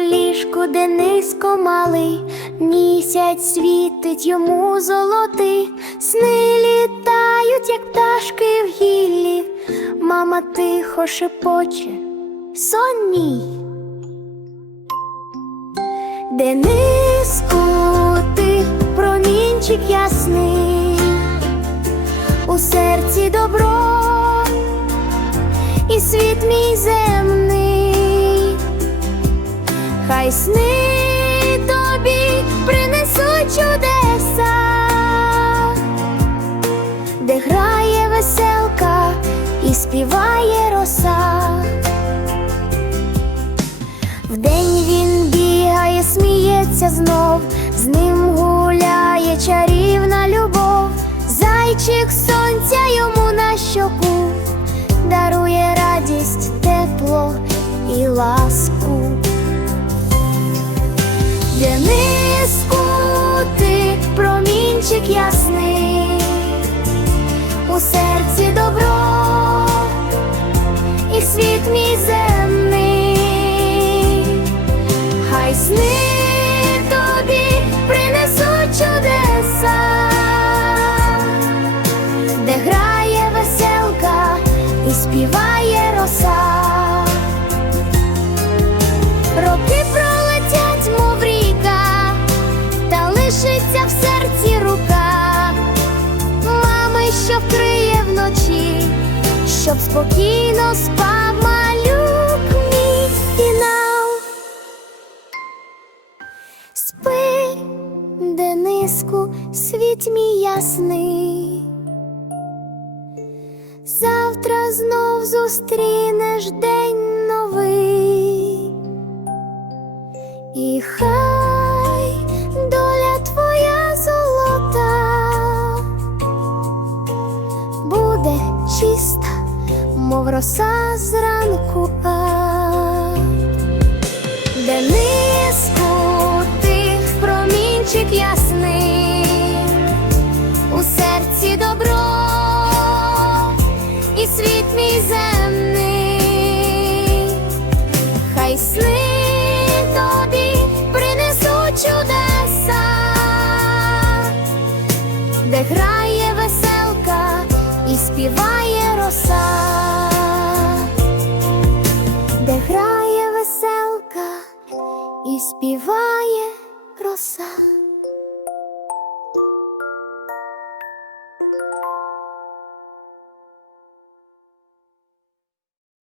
ліжку, де низько малий, місяць світить йому золотий, сни літають, як пташки в гіллі, мама тихо шепоче, сон мій. Дениску, ти промінчик ясний, у серці добро. І світ мій земний, хай сни тобі принесуть чудеса, де грає веселка і співає роса. Вдень він бігає, сміється знов, з ним гуляє чарівна любов, зайчик сонця йому на щоку, дарує радість, тепло і ласку. Дениску, ти промінчик ясний, у серці добро і світ мій земний, хай сни тобі принесуть чудеса, де грає веселка і співає роса. Що вкриє вночі, щоб спокійно спав малюк мій фінал. Спи, Дениску, світ мій ясний. Завтра знов зустрінеш день новий. І хай роса зранку. А. Дениску, ти промінчик ясний, у серці добро і світ земний, хай сни тобі принесуть чудеса, де грає веселка і співає співає роса.